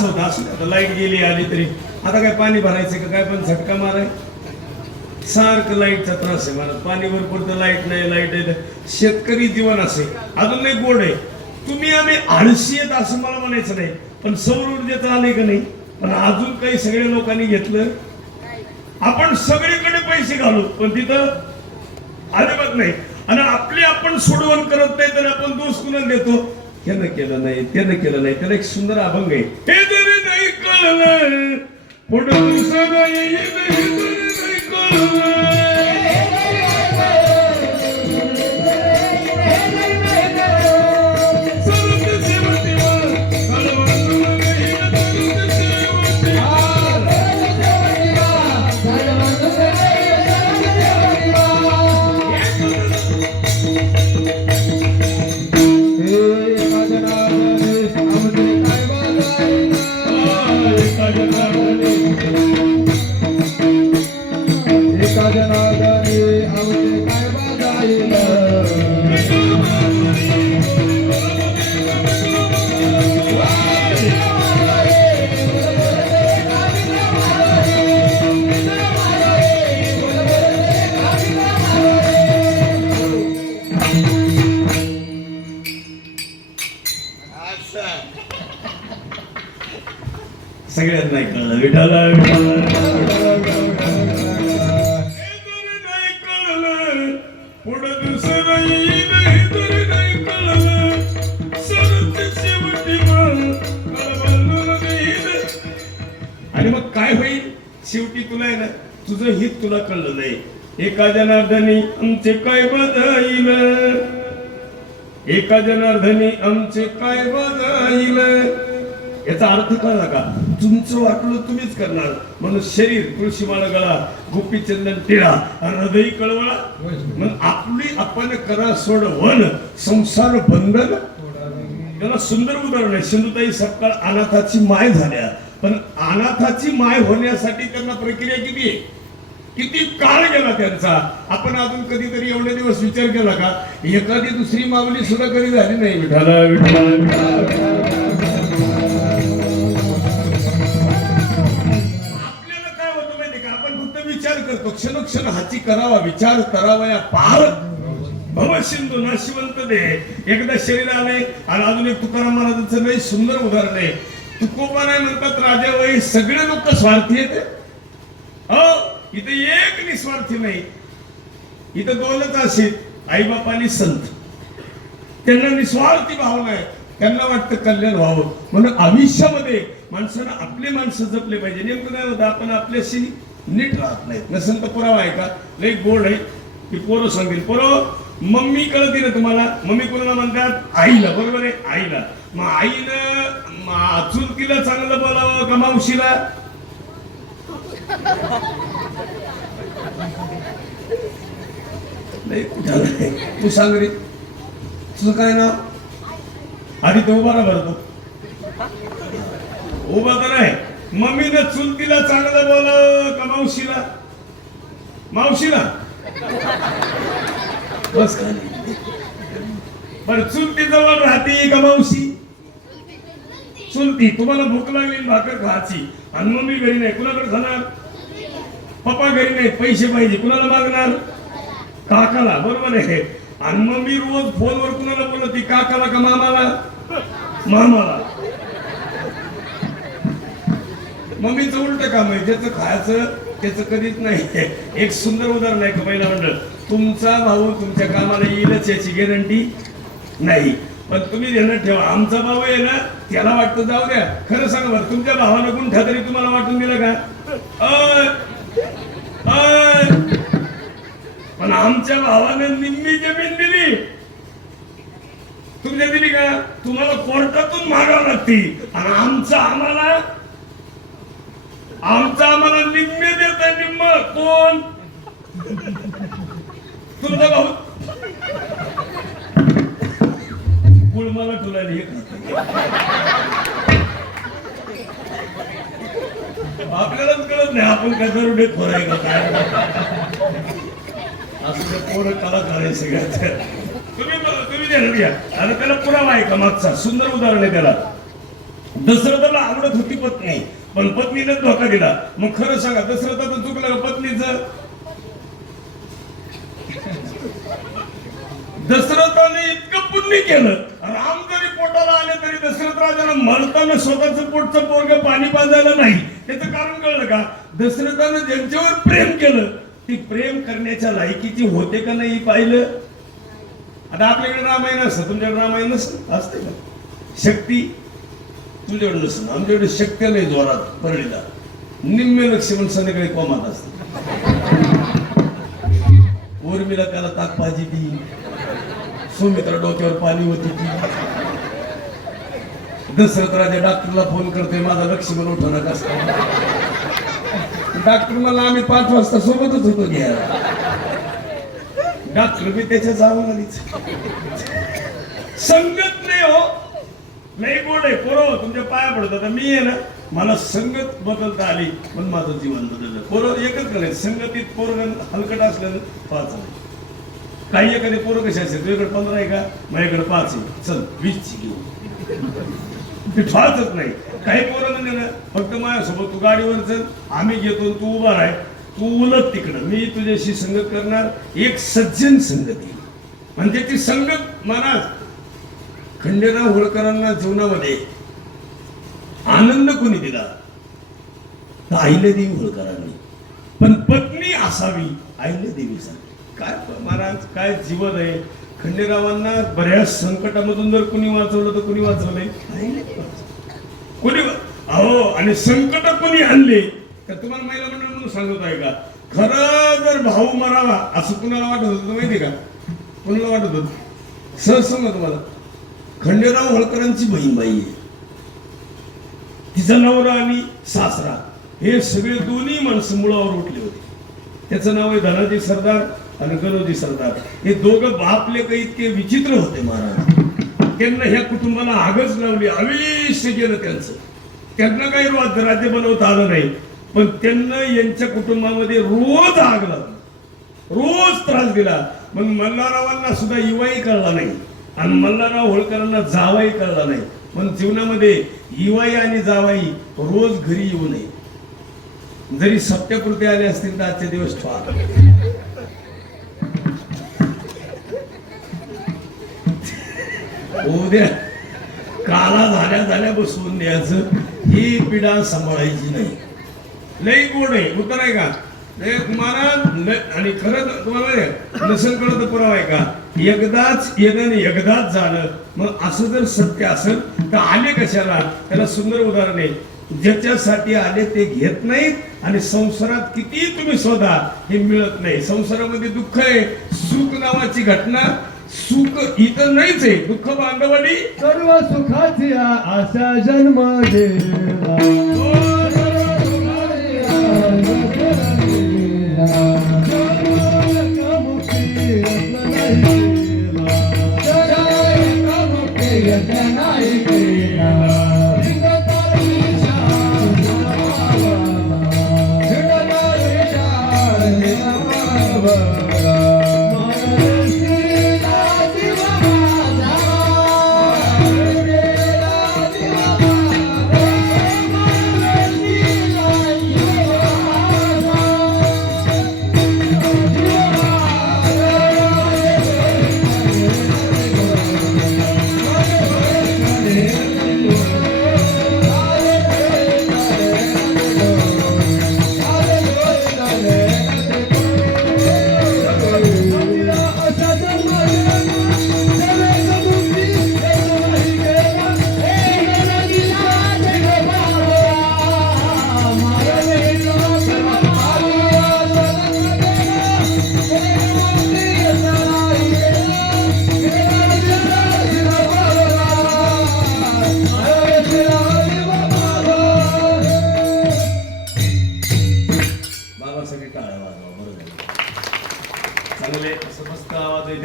त्रास होता असू आता लाइट गेली आली तरी. आता काय पाणी भरायचं का काय पण झटका माराय. सारखं लाईटचा त्रास आहे मला. पाणी भरपूर तर लाइट नाही लाइट नाही शेतकरी जीवन असे. अजून नाही गोड आहे. तुम्ही आम्ही आळशी आहेत असं मला म्हणायचं नाही. पण सौर ऊर्जेचं आले का नाही? पण अजून काही सगळ्या लोकांनी घेतलं. आपण सगळीकडे पैसे घालू पण तिथं अजिबात नाही. आणि आपली आपण सोडवण करत नाही तर आपण दोष कुणाला देतो? त्यानं केलं नाही त्यानं केलं नाही त्याला एक सुंदर अभंग आहे हे जरी नाही कळलं पुढं दुसरं नाही कळलं. सगळ्यांना कळलं. विठाला पुढं दुसरं येईल तरी नाही कळलं. सरत शेवटी आणि मग काय होईल? शेवटी तुला आहे ना तुझं हित तुला कळलं नाही. एका जनार्दनी आमचे काय बदल? एका जनार्दनी आमचे काय बदल? याचा अर्थ कळला का? तुमचं वाटलं तुम्हीच करणार. म्हणून शरीर तुळशी माळा गळा गोपीचंदन टिळा हृदय कळवळा. मग आपली आपण करा सोड वन संसार बंधन. त्याला सुंदर उदाहरण आहे. सिंधुताई सपकाळ अनाथाची माय झाल्या. पण अनाथाची माय होण्यासाठी त्यांना प्रक्रिया किती आहे? किती काळ गेला त्यांचा? आपण अजून कधीतरी एवढे दिवस विचार केला का? एखादी दुसरी माऊली सुद्धा कधी झाली नाही विठाला विठाला विठाला. क्षण करतो हाची करावा विचार करावा या पार. भव सिंधू नाशिवंत दे. एकदा शरीर आले आणि अजून एक तुकाराम महाराजांचं लई सुंदर उदाहरण आहे. तुकोबा नाही म्हणतात राजा वही सगळे लोक स्वार्थी आहेत. हो इथे एक निस्वार्थी नाही. इथं दोनच आई आईबापानी संत. त्यांना निस्वार्थी भावना आहे. त्यांना वाटतं कल्याण व्हावं. म्हणून आयुष्यामध्ये माणसानं आपले माणसं जपले पाहिजे. नेमकं काय होतं आपण आपल्याशी नीट राहत नाहीत. नसेल तर पुरावा आहे का? लई गोड आहे. की पोरं सांगेल पोरं मम्मी कळते ना तुम्हाला. मम्मी कोणाला म्हणतात? आईला. बरोबर आहे आईला. मग आईनं मा- चांगलं बोलावं का मावशीला? नाही कुठं नाही तू सांग रे. तुझं काय नाव? आधी तो उभा राहा बरं उभा तर आहे. मम्मीनं चुलतीला चांगलं बोलावं का मावशीला? मावशीला? बस बर बरं चुलती जवळ राहते का मावशी? चुलती तुम्हाला भूक लागली भाकर खायची. आणि मम्मी घरी नाही कुणाकडे खाणार पप्पा घरी नाही पैसे पाहिजे कुणाला मागणार? काकाला बरोबर आहे. आणि मम्मी रोज फोनवर कुणाला बोलती काकाला का मामाला? मामाला. मम्मीचं उलट काम आहे. ज्याचं खायचं त्याचं कधीच नाही. एक सुंदर उदाहरण आहे का पहिला मंडळ तुमचा भाऊ तुमच्या कामाला येईलच याची गॅरंटी नाही. पण तुम्ही ध्यानात ठेवा. आमचा भाऊ आहे ना त्याला वाटतं जाऊ द्या. खरं सांगा बरं तुमच्या भावानं गुंठा तरी तुम्हाला वाटून दिलं का? पण आमच्या भावानं निम्मी जमीन दिली. तुमच्या दिली का? तुम्हाला कोर्टातून मागावं लागती. आणि आमचं आम्हाला आमचा आम्हाला निम्मे देत निम्म. कोण? तुमचा भाऊ. गुळ मला तुला आपल्यालाच कळत नाही आपण कसं रुडे खोर का काय? असं ते पोरं कलाकार आहे सगळ्यात तुम्ही तुम्ही देणार घ्या आणि त्याला पुरावा आहे का मागचा? सुंदर उदाहरण आहे त्याला. दशरथाला आवडत होती पत्नी. पण पत्नीनं धोका दिला. मग खरं सांगा दशरथाचं चुकलं पत्नीच? दशरथाने इतकं पुण्य केलं. राम जरी पोटाला आले तरी दशरथ राजाला मरताना स्वतःचं पोटचं पोरग पाणी पाजायला नाही. त्याचं कारण कळलं का? दशरथानं ज्यांच्यावर प्रेम केलं ती प्रेम करण्याच्या लायकीची होते का नाही पाहिलं? आता आपल्याकडे रामायण असतं तुमच्याकडे रामायण असतं असते का? शक्ती तुमच्याकडे नसतं आमच्याकडे शक्य नाही जोरात परळीला. निम्मे लक्ष्मण संध्याकाळी कोमात असते. उर्मिला त्याला ताक भाजी ती. सुमित्रा डोक्यावर पाणी होती ती. दशरथ राजा डॉक्टरला फोन करते माझा लक्ष्मण उठवणार कसं डॉक्टर मला आम्ही पाच वाजता सोबतच होतो घ्या डॉक्टर मी त्याच्या जावं आलीच संगत नाही हो. नाही कोण आहे? पोरं तुमच्या पाया पडतात. आता मी आहे ना मला संगत बदलता आली पण माझं जीवन बदललं. पोरं एकच करायचं संगतीत पोरं हलकट असल्यानं पाच आहे काही एखादे पोरं कसे असते तुझ्याकडे पंधरा आहे का? माझ्याकडे पाच आहे. चल वीसची घेऊ. ते फाळतच नाही. काही पोरं नाही ना फक्त माझ्यासोबत तू गाडीवर चल आम्ही घेतो तू उभा राह. तू उलट तिकडं. मी तुझ्याशी संगत करणार. एक सज्जन संगती. म्हणजे ती संगत महाराज खंडेराव होळकरांना जीवनामध्ये आनंद कोणी दिला? तर अहिल्यादेवी होळकरांनी. पण पत्नी असावी अहिल्यादेवी काय महाराज काय जीवन आहे? खंडेरावांना बऱ्याच संकटामधून जर कुणी वाचवलं तर कुणी वाचवलंय? वाचवलं. कोणी अहो आणि संकट कोणी आणले? तर तुम्हाला महिला मंडळ म्हणून सांगत आहे का? खरं जर भाऊ मरावा असं कुणाला वाटत होतं माहिती का? कुणाला वाटत होत? सहज सांगा तुम्हाला. खंडेराव होळकरांची बहीणबाई आहे. तिचा नवरा आणि सासरा. हे सगळे दोन्ही माणसं मुळावर उठले होते. त्याचं नाव आहे धनाजी सरदार आणि गणोजी सरदार. हे दोघं बापले काही इतके विचित्र होते महाराज. त्यांना ह्या कुटुंबाला आगच लावली. आयुष्य गेलं त्यांचं. त्यांना काही रोज राज्य बनवता आलं नाही. पण त्यांना यांच्या कुटुंबामध्ये रोज आग लागला. रोज त्रास दिला. मग मल्हाररावांना सुद्धा युवाही कळला नाही. आणि मल्हारराव होळकरांना जावाई कळला नाही. पण जीवनामध्ये इवाई आणि जावाई रोज घरी येऊ नये. जरी सत्यकृती आले असतील तर आजचे दिवस ठेवा उद्या काला झाल्या झाल्या बसवून द्यायचं ही पिढा सांभाळायची नाही. लई गोड आहे. उत्तर आहे का? महाराज आणि खरं तुम्हाला नसेल कळत पुरावा आहे का? एकदाच येणं एकदाच जाणं मग असं जर सत्य असेल तर आले कशाला? त्याला सुंदर उदाहरण आहे. ज्याच्यासाठी आले ते घेत नाहीत आणि संसारात किती तुम्ही शोधा हे मिळत नाही. संसारामध्ये दुःख आहे. सुख नावाची घटना सुख इथं नाहीच आहे. दुःख बांधवाडी सर्व सुखाची आशा जन्म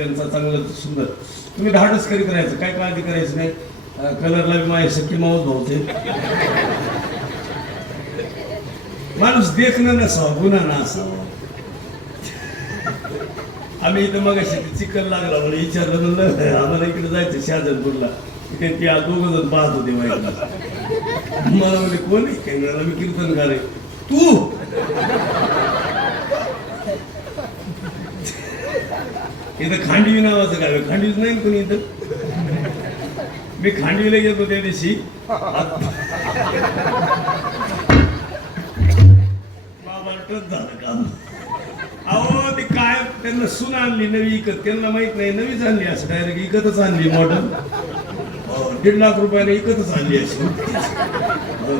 त्यांचा चांगलं सुंदर. तुम्ही धाडस करीत राहायचं. काय काळजी करायचं नाही? कलरला बी माझे शक्य माऊस भावते माणूस देखणं नसावं गुन्हा ना असावा. आम्ही इथं मग चिकन लागला म्हणून विचारलं म्हणलं आम्हाला इकडे जायचं शहाजनपूरला. तिथे ते दोघं जण पाहत होते माहिती. मला म्हणजे कोण आहे? मी कीर्तनकार आहे. तू? इथं खांडवी नावाचं काय खांडवीच नाही कोणी इथं? मी खांडवीला गेलो त्या दिवशी. बाबा झालं काम. अहो ते काय त्यांना सून आणली नवी इकत. त्यांना माहीत नाही नवीच आणली असं डायरेक्ट इकतच आणली मॉडल दीड लाख रुपयाला इकतच आणली अशी.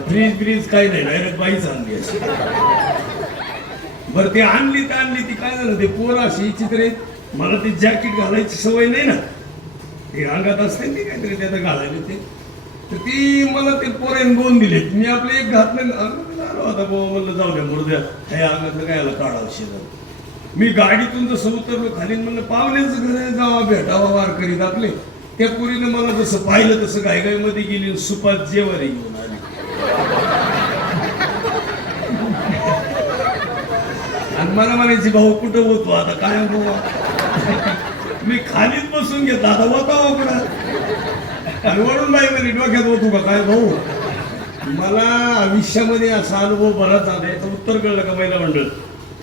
फ्रीज ब्रीज काही नाही डायरेक्ट बाईच आणली अशी. बरं ते आणली तर आणली ती काय झालं ते पोर अशी चित्र मला ते जॅकेट घालायची सवय नाही ना. ते अंगात असते ते काहीतरी त्याचं घालायला ते. तर ती मला ते पोराने दोन दिले मी आपले एक घातले आलो आता बाबा म्हणलं जाऊ द्या मुर्द्या ह्या अंगातलं काय याला काढावं शेजार. मी गाडीतून जसं उतरलो खाली म्हणलं पाहुण्याचं घर आहे जावा भेटावा वार करीत आपले. त्या पोरीनं मला जसं पाहिलं तसं गायगाईमध्ये गेली सुपात जेवारी घेऊन आली. आणि मला म्हणायची भाऊ कुठं होतो आता? काय भाऊ मी खालीच बसून घेतला. आता होता वापरा आणि वरून बाई म्हणे डोक्यात होतो का? काय भाऊ? मला आयुष्यामध्ये असा अनुभव बराच आला तर उत्तर कळलं का पहिला मंडळ?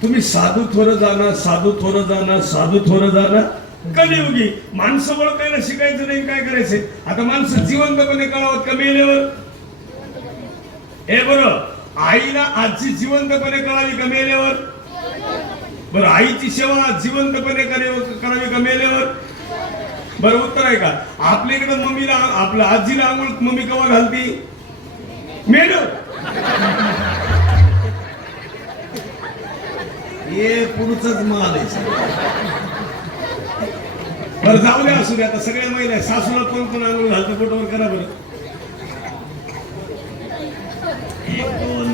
तुम्ही साधू थोरं जाणार साधू थोरं जाणार साधू थोरं जाणार कलियुगी माणसं ओळखायला शिकायचं नाही काय करायचंय आता माणसं जिवंतपणे कळावत का मेल्यावर? हे बरं आईला आजची जिवंतपणे कळावी का मेल्यावर? बरं आईची सेवा जिवंतपणे करे- करावी का मेल्यावर? बरं उत्तर आहे का? आपल्या इकडे मम्मीला आपल्या आजीला आंघोळ मम्मी कवा घालती? मेलो हे पुढचंच माल आहे. बरं जाऊ द्या असू द्या. आता सगळ्या महिला. सासूला कोण कोण आंघोळ घालतं? फोटोवर करा बरं एक दोन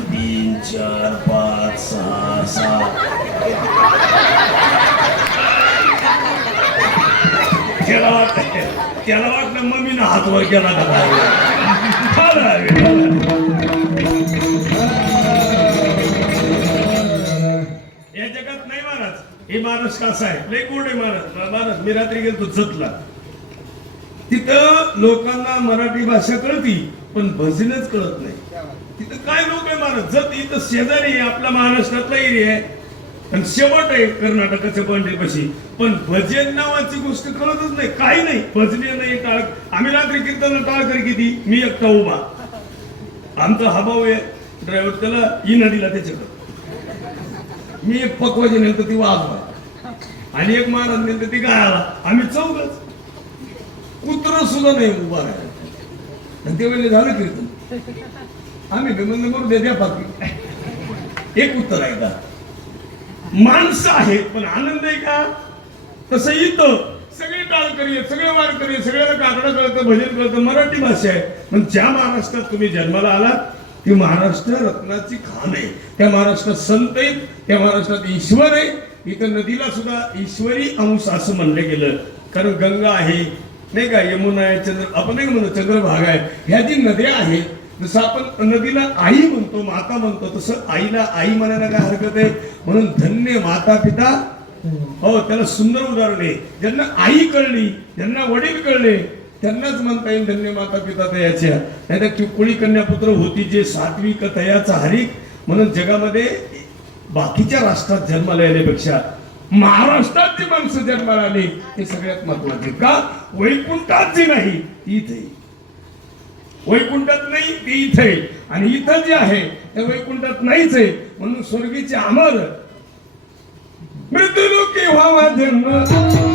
तीन चार पाच सहा सात त्याला वाटत त्याला वाटलं मम्मीनं हातवर केला या जगात नाही महाराज हे माणूस कसा आहे लय गोड आहे महाराज महाराज मी रात्री गेलो जतला तिथं लोकांना मराठी भाषा कळती पण भजनच कळत नाही. तिथं काय लोक आहे महाराज जर इथं शेजारी आहे आपल्या महाराष्ट्रातला एरिया आहे आणि शेवट आहे कर्नाटकाच्या बंडेपाशी. पण भजन नावाची गोष्ट कळतच नाही काही नाही. भजने नाही टाळ आम्ही रात्री कीर्तन टाळकर किती? मी एकटा उभा. आमचा हा भाऊ आहे. ड्रायव्हर त्याला ई नदीला त्याच्याकडं. मी एक पकवाजी नेलं ती वाजवा आणि एक महाराज नेलं ती गाळाला. आम्ही चौघच. कुत्र सुद्धा नाही उभा राहिला आणि ते वेळेला झालं कीर्तन. आम्ही बी देद्या पाकी द्या बाकी एक उत्तर आहे का? माणसं आहेत पण आनंद आहे का? तसं इथं सगळे टाळकरी आहेत सगळे वारकरी आहेत सगळ्याला काकडं कळतं भजन कळतं मराठी भाषा आहे. पण ज्या महाराष्ट्रात तुम्ही जन्माला आलात ती महाराष्ट्र रत्नाची खान आहे. त्या महाराष्ट्रात संत आहेत त्या महाराष्ट्रात ईश्वर आहे. इथं नदीला सुद्धा ईश्वरी अंश असं म्हणलं गेलं. कारण गंगा आहे नाही का? यमुना आहे चंद्र आपण नाही का म्हणतो चंद्रभाग आहे. ह्या जी नद्या आहेत जसं आपण नदीला आई म्हणतो माता म्हणतो तसं आईला आई म्हणायला काय हरकत आहे? म्हणून धन्य माता पिता. हो त्याला सुंदर उदाहरण आहे. ज्यांना आई कळली ज्यांना वडील कळले त्यांनाच म्हणता येईल धन्य माता पिता तयाच्या. नाही तर कुळी कन्यापुत्र होती जे सात्विक तयाचा हरिक. म्हणून जगामध्ये बाकीच्या राष्ट्रात जन्माला येण्यापेक्षा महाराष्ट्रात जी माणसं जन्माला आली ते सगळ्यात महत्त्वाचे का? वैकुंठात जी नाही ती इथे वैकुंठात नाही ती इथे आणि इथं जे आहे ते वैकुंठात नाहीच आहे. म्हणून स्वर्गीचे अमर मृत्यूलोकी व्हावा जन्म.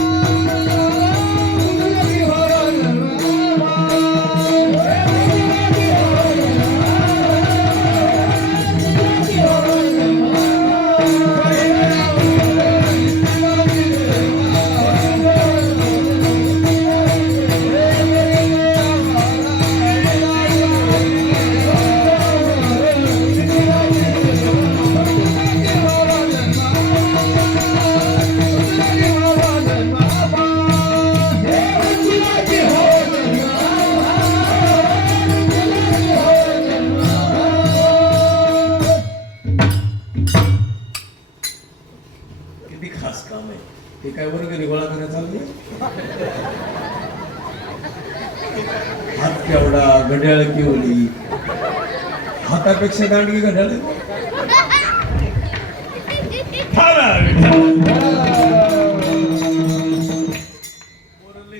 हातापेक्षा दांडगी घड्याळ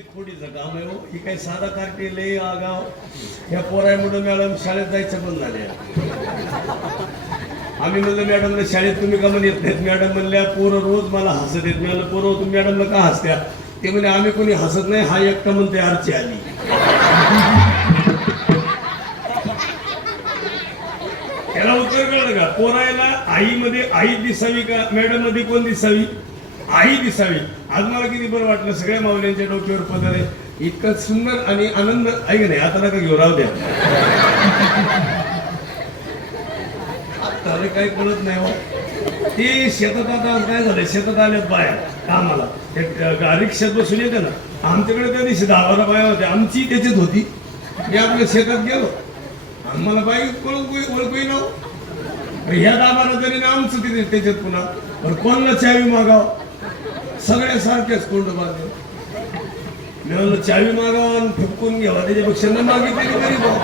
खोडीचं काम आहे हो. ही काही साधा कार्टी लई आगाव. या पोरामुळे मॅडम शाळेत जायचं बंद झाले आम्ही म्हणलं मॅडमला शाळेत तुम्ही का म्हणे येत नाहीत? मॅडम म्हणल्या पोरं रोज मला हसत येत. म्हणलं पोरं तुम्ही मॅडमला का हसत्या ते म्हणे आम्ही कोणी हसत नाही हा एकटा म्हणते आरची आली त्याला उत्तर कळलं का पोरायला आईमध्ये आई दिसावी का? मॅडममध्ये कोण दिसावी? आई दिसावी. आज मला किती बरं वाटलं सगळ्या माऊल्यांच्या डोक्यावर पदर. आहे इतकं सुंदर आणि आनंद. ऐक नाही आता नका घेऊ राहू द्या. आता काही कळत नाही हो. ते शेतात आता काय झालं शेतात आल्यात बाया कामाला. ते ग- रिक्षात बसून येते ना. आमच्याकडे त्या दिवशी दहा बारा बाया होत्या. आमची त्याच्यात होती. मी आपल्या शेतात गेलो. आम्हाला बाई ओळख ओळखू नाव ह्या दाबाला जरी ना आमचं तिथे त्याच्यात पुन्हा पण कोणाला चावी मागाव? सगळ्या सारख्याच कोंड बांधले मी म्हणलं चावी मागाव आणि फुटकून घ्यावा. त्याच्यापेक्षा न मागितली तरी भाऊ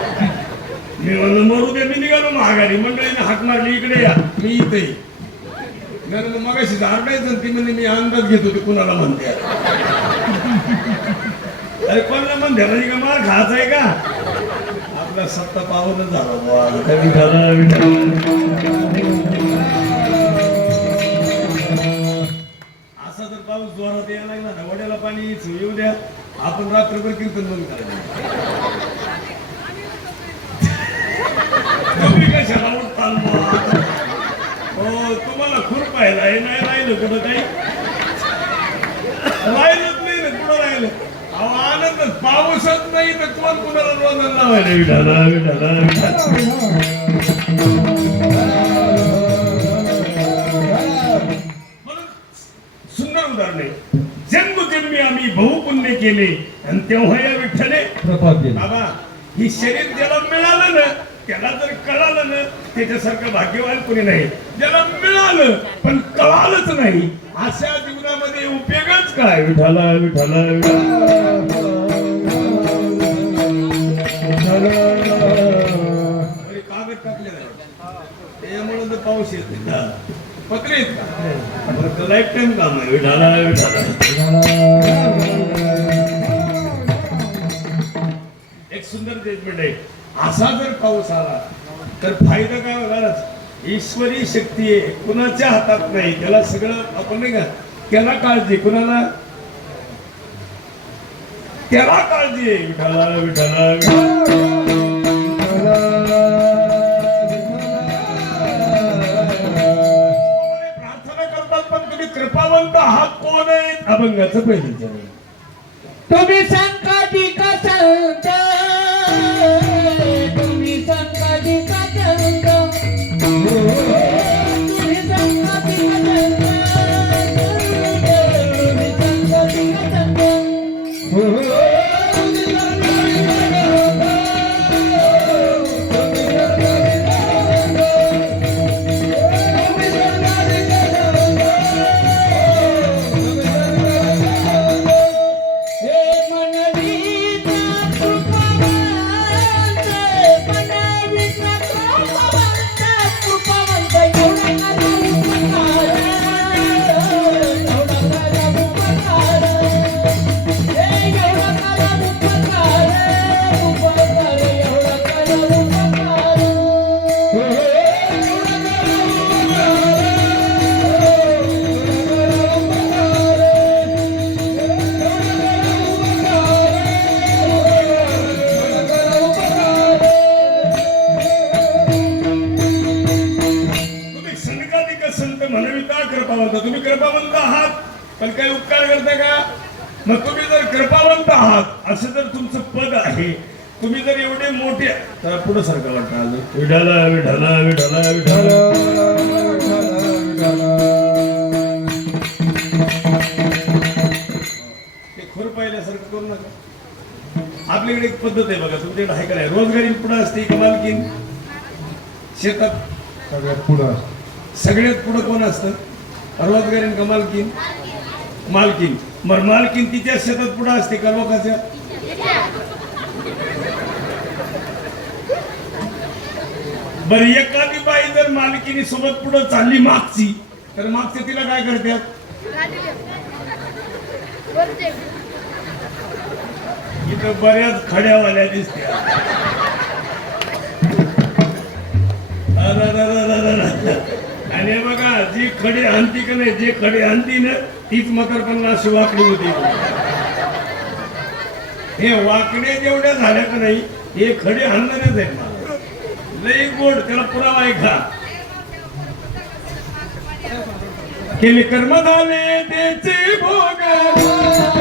मी म्हणलं मरू दे मी निघालो माघारी. मंडळीने हाक मारली इकडे या. मी इथे मी म्हणलं मग झाडायचं ती म्हणजे मी अंदाज घेत होते कुणाला म्हणते. अरे कोणाला म्हणते? म्हणजे का मार खायचा आहे का? आपला सत्ता पावन झाला बुवा. कधी विठाला विठाला विठाला सुंदर उदाहरण. आहे जन्मजन्मी आम्ही बहुपुण्य केले आणि तेव्हा या विठ्ठले बाबा ही शरीर ज्याला मिळालं ना त्याला जर कळालं ना त्याच्यासारखं भाग्यवान कोणी नाही. ज्याला मिळालं पण कळालंच नाही अशा जीवनामध्ये उपयोगच काय? विठाला विठाला कागद पाऊस येत नाही हा. का लाईफ टाईम काम आहे. विठाला विठाला एक सुंदर स्टेटमेंट आहे. असा जर पाऊस आला तर फायदा काय होणारच? ईश्वरी शक्ती आहे. कुणाच्या हातात नाही त्याला सगळं आपण नाही का त्याला काळजी. कुणाला? त्याला काळजी आहे. विठाला विठाला कृपावंत हा कोण आहे? अभंगाचं पहिलं तुम्ही सांगा ती कसं कृपावंत. तुम्ही कृपावंत आहात. पण काही उपकार करता का? मग तुम्ही जर कृपावंत आहात असं जर तुमचं पद आहे तुम्ही जर एवढे मोठे तर पुढे सारखं वाटतं विठाला विठाला विठाला ते खोर पाहिल्यासारखं करू नका. आपल्याकडे एक पद्धत आहे बघा तुमच्याकडे आहे का नाही? रोजगारी पुढे असते का मालकीन? शेतात? सगळ्यात पुढं सगळ्यात पुढे कोण असतं? रोजगारीन का मालकीन? मालकीन. मग मालकीन तिच्या शेतात पुढे असते का बर बरं एखादी बाई जर मालकीनी सोबत पुढे चालली मागची तर मागचे तिला काय करतात? इथं बऱ्याच खड्यावाल्या दिसत्या. आणि मग जी खडे आणती का नाही जे खडे आणती ना तीच म्हातारपणाला अशी वाकडी होती. हे वाकडे जेवढ्या झाल्या का नाही हे खडे आणणारच आहेत मला लई गोड त्याला पुरावा आहे का? केले कर्म झाले त्याचे भोग